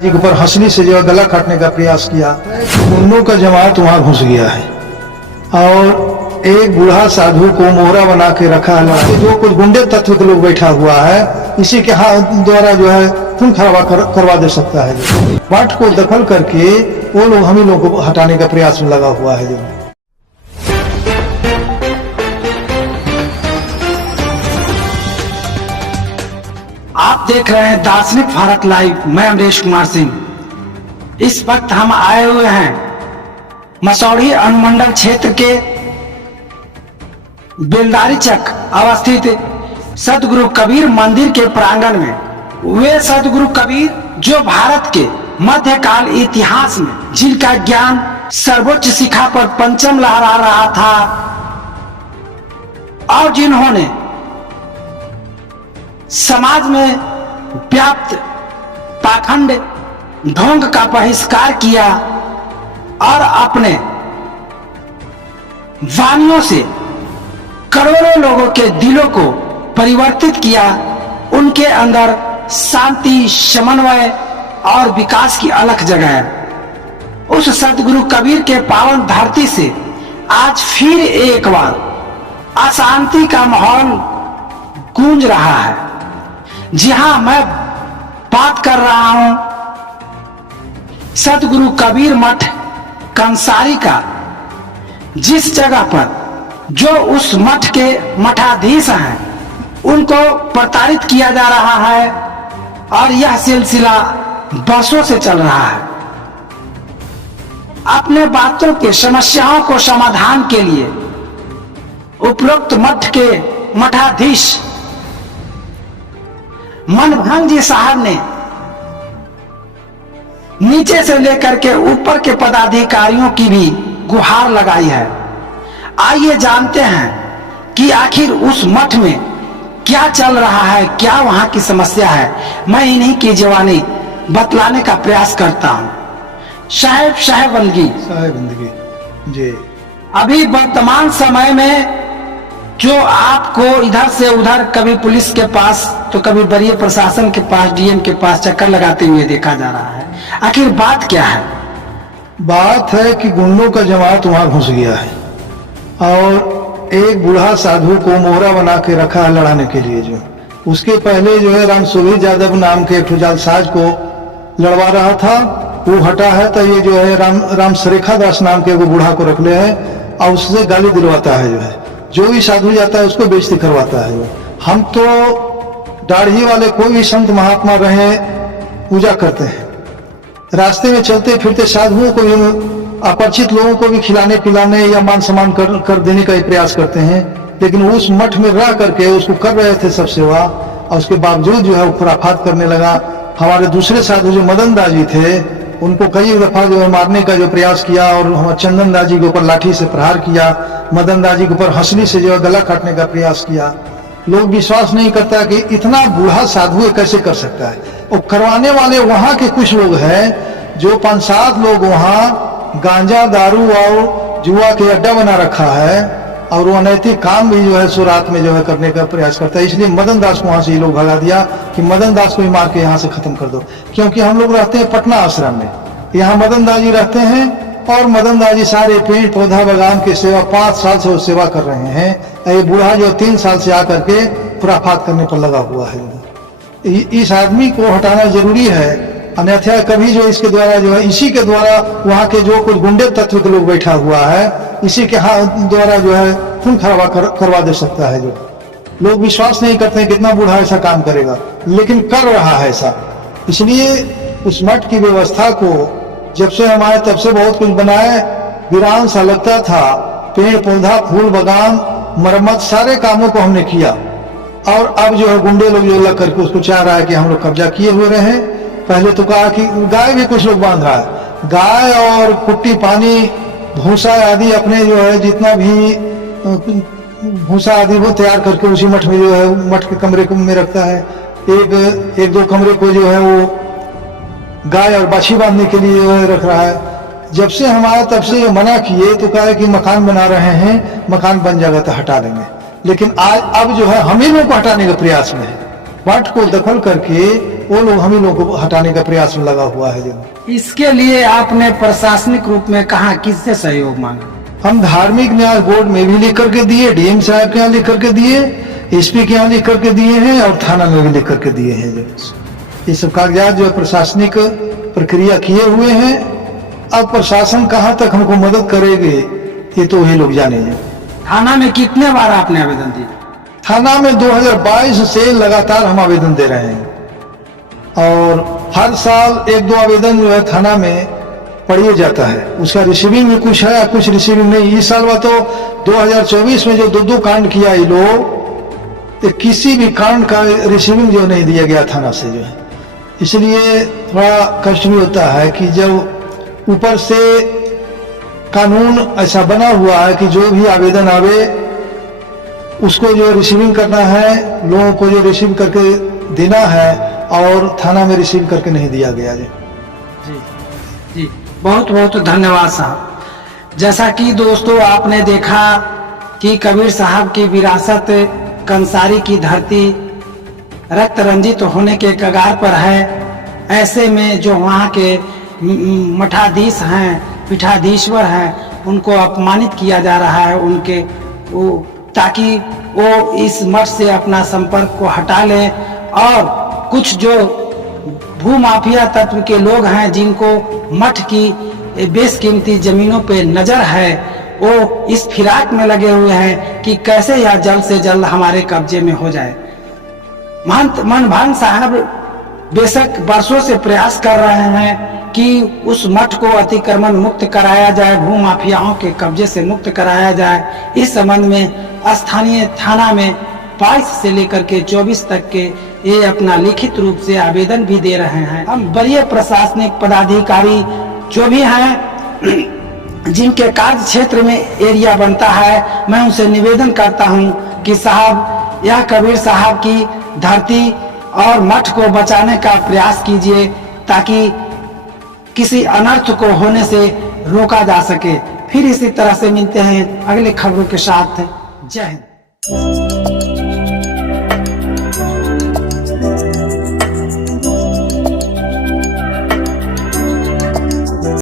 जी के ऊपर हंसली से जो है गला काटने का प्रयास किया। गुंडों का जमात वहां घुस गया है और एक बूढ़ा साधु को मोहरा बना के रखा है। जो कुछ गुंडे तत्व के लोग बैठा हुआ है, इसी के हाथ द्वारा जो है खून खराबा करवा दे सकता है। मठ को दखल करके वो लोग हम ही लोगों को हटाने का प्रयास में लगा हुआ है। जो आप देख रहे हैं दार्शनिक भारत लाइव। मैं अमरीश कुमार सिंह। इस वक्त हम आए हुए हैं मसौढ़ी अनुमंडल क्षेत्र के बेलदारी चक अवस्थित सतगुरु कबीर मंदिर के प्रांगण में। वे सतगुरु कबीर जो भारत के मध्यकाल इतिहास में जिनका ज्ञान सर्वोच्च शिखा पर पंचम लहरा रहा था और जिन्होंने समाज में व्याप्त पाखंड ढोंग का बहिष्कार किया और अपने वाणियों से करोड़ों लोगों के दिलों को परिवर्तित किया। उनके अंदर शांति, समन्वय और विकास की अलख जगाया। उस सतगुरु कबीर के पावन धरती से आज फिर एक बार अशांति का माहौल गूंज रहा है। जी हां, मैं बात कर रहा हूं सतगुरु कबीर मठ कंसारी का, जिस जगह पर जो उस मठ के मठाधीश हैं उनको प्रताड़ित किया जा रहा है और यह सिलसिला वर्षों से चल रहा है। अपने बातों के समस्याओं को समाधान के लिए उपरोक्त मठ के मठाधीश मनभांग जी साहब ने नीचे से लेकर के ऊपर के पदाधिकारियों की भी गुहार लगाई है। आइए जानते हैं कि आखिर उस मठ में क्या चल रहा है, क्या वहां की समस्या है। मैं इन्हीं की जवानी बतलाने का प्रयास करता हूं। साहेबंदगी जी, अभी वर्तमान समय में जो आपको इधर से उधर कभी पुलिस के पास तो कभी वरीय प्रशासन के पास, डीएम के पास चक्कर लगाते हुए देखा जा रहा है। आखिर बात क्या है? बात है कि गुंडों का जमात वहां घुस गया है और एक बूढ़ा साधु को मोहरा बना के रखा है लड़ाने के लिए। जो उसके पहले जो है राम सुबीर यादव नाम के एक जालसाज को लड़वा रहा था, वो हटा है। तो ये जो है राम सरेखा दास नाम के वो बूढ़ा को रख ले है और उससे गाली दिलवाता है। जो भी साधु जाता है उसको बेइज्जती करवाता है। हम तो दाढ़ी वाले कोई भी संत महात्मा रहे पूजा करते हैं, रास्ते में चलते फिरते साधुओं को भी, अपरिचित लोगों को भी खिलाने पिलाने या मान सम्मान कर देने का प्रयास करते हैं। लेकिन उस मठ में रह करके उसको कर रहे थे सब सेवा और उसके बावजूद जो है वो खुराफात करने लगा। हमारे दूसरे साधु जो मदन दास जी थे उनको कई दफा जो है मारने का जो प्रयास किया और हमारे चंदन दास जी के ऊपर लाठी से प्रहार किया। मदन दास जी के ऊपर हंसली से जो है गला काटने का प्रयास किया। लोग विश्वास नहीं करता कि इतना बूढ़ा साधु कैसे कर सकता है। और करवाने वाले वहां के कुछ लोग हैं जो 5-7 लोग वहां गांजा, दारू और जुआ के अड्डा बना रखा है और वो अनैतिक काम भी जो है सो रात में जो है करने का प्रयास करता है। इसलिए मदन दास को वहां से ये लोग भगा दिया कि मदन दास को ही मार के यहाँ से खत्म कर दो। क्योंकि हम लोग रहते हैं पटना आश्रम में, यहाँ मदन दास जी रहते हैं और मदन दास जी सारे पेड़ पौधा बगान की सेवा 5 साल से वो सेवा कर रहे हैं। ये बूढ़ा जो 3 साल से आकर के खुराफात करने पर लगा हुआ है। इस आदमी को हटाना जरूरी है, अन्यथा कभी जो इसके द्वारा जो है, इसी के द्वारा वहां के जो कुछ गुंडे तत्व के लोग बैठा हुआ है, इसी के हाथ द्वारा जो है खून खराबा करवा दे सकता है। जो लोग विश्वास नहीं करते हैं कितना बूढ़ा ऐसा काम करेगा, लेकिन कर रहा है ऐसा। इसलिए उस मठ की व्यवस्था को जब से हम आए तब से बहुत कुछ बनाए, वीरान सा लगता था। पेड़ पौधा, फूल बगान, मरम्मत, सारे कामों को हमने किया। और अब जो है गुंडे लोग जो लग करके उसको चाह रहा है कि हम लोग कब्जा किए हुए रहे। पहले तो कहा कि गाय भी कुछ लोग बांध रहा है, गाय और कुट्टी पानी भूसा आदि अपने जो है जितना भी भूसा आदि वो तैयार करके उसी मठ में जो है मठ के कमरे में रखता है। एक दो कमरे को जो है वो गाय और बाछी बांधने के लिए जो है रख रहा है। जब से हम आए तब से मना किए तो कहा कि मकान बना रहे हैं, मकान बन जाएगा तो हटा देंगे। लेकिन आज अब जो है हम ही लोग को हटाने के प्रयास में है। मठ को दखल करके वो लोग हम ही लोगों को हटाने का प्रयास में लगा हुआ है जो। इसके लिए आपने प्रशासनिक रूप में कहा, किससे सहयोग मांगा? हम धार्मिक न्याय बोर्ड में भी लिख करके दिए, डीएम साहब के यहाँ लिख करके दिए, एसपी के यहाँ लिख करके दिए हैं और थाना में भी लिख करके दिए हैं जो। ये सब कागजात जो है प्रशासनिक प्रक्रिया किए हुए हैं। अब प्रशासन कहाँ तक हमको मदद करेंगे ये तो वही लोग जानेंगे। थाना में कितने बार आपने आवेदन दिया? थाना में 2022 से लगातार हम आवेदन दे रहे हैं और हर साल एक दो आवेदन जो है थाना में पढ़िए जाता है। उसका रिसीविंग में कुछ है, कुछ रिसीविंग नहीं। इस साल वो तो 2024 में जो दो कांड किया ये लोग, तो किसी भी कांड का रिसीविंग जो नहीं दिया गया थाना से जो है। इसलिए थोड़ा कष्ट भी होता है कि जब ऊपर से कानून ऐसा बना हुआ है कि जो भी आवेदन आवे उसको जो रिसीविंग करना है, लोगों को जो रिसीव करके देना है, और थाना में रिसीव करके नहीं दिया गया जी। जी बहुत बहुत धन्यवाद साहब। जैसा कि दोस्तों आपने देखा कि कबीर साहब की विरासत कंसारी की धरती रक्त रंजित होने के कगार पर है। ऐसे में जो वहाँ के मठाधीश हैं, पीठाधीश्वर हैं, उनको अपमानित किया जा रहा है उनके ताकि वो इस मठ से अपना संपर्क को हटा लें। और कुछ जो भूमाफिया तत्व के लोग हैं जिनको मठ की बेशकीमती जमीनों पे नजर है, वो इस फिराक में लगे हुए हैं कि कैसे यह जल्द से जल्द हमारे कब्जे में हो जाए। महंत मनभान साहब बेशक वर्षों से प्रयास कर रहे हैं कि उस मठ को अतिक्रमण मुक्त कराया जाए, भूमाफियाओं के कब्जे से मुक्त कराया जाए। इस संबंध में स्थानीय थाना में 22 से लेकर के 24 तक के ये अपना लिखित रूप से आवेदन भी दे रहे हैं। हम वरीय प्रशासनिक पदाधिकारी जो भी हैं जिनके कार्य क्षेत्र में एरिया बनता है, मैं उनसे निवेदन करता हूं कि साहब यह कबीर साहब की धरती और मठ को बचाने का प्रयास कीजिए ताकि किसी अनर्थ को होने से रोका जा सके। फिर इसी तरह से मिलते हैं अगले खबरों के साथ। जय हिंद।